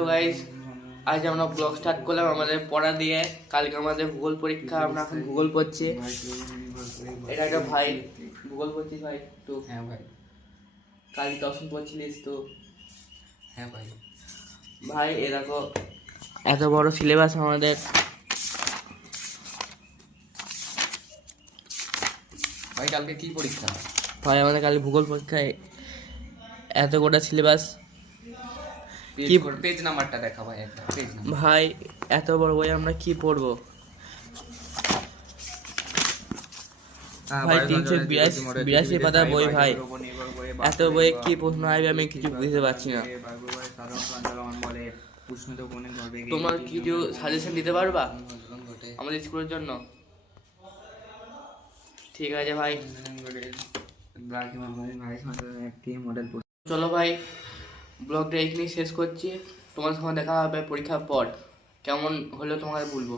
তো গাইস, আজ আমরা ব্লগ স্টার্ট করলাম আমাদের পড়া দিয়ে। কালকে আমাদের ভূগোল পরীক্ষা, আমরা এখন ভূগোল পড়ছি। এটা একটা ভাই ভূগোল পড়ছিস ভাই? তো হ্যাঁ ভাই। কাল দর্শন পড়ছিলিস তো? হ্যাঁ ভাই। ভাই এ দেখো এত বড় সিলেবাস আমাদের। ভাই কালকে কি পরীক্ষা? ভাই আমাদের কাল ভূগোল পরীক্ষায় এত গোটা সিলেবাস। কি পেজ নাম্বারটা দেখা ভাই, একটা পেজ নাম্বার। ভাই এত বড় বই আমরা কি পড়বো ভাই? 382 পাতার বই ভাই, এত বইয়ে কি প্রশ্ন আসবে আমি কিছু বুঝতে পারছি না। তোমার কিছু সাজেশন দিতে পারবা আমাদের স্কুলের জন্য? ঠিক আছে ভাই, চলো ভাই ব্লগটা এখানেই শেষ করছি। তোমার সঙ্গে দেখা হবে পরীক্ষার পর। কেমন হলো তোমাকে বলবো।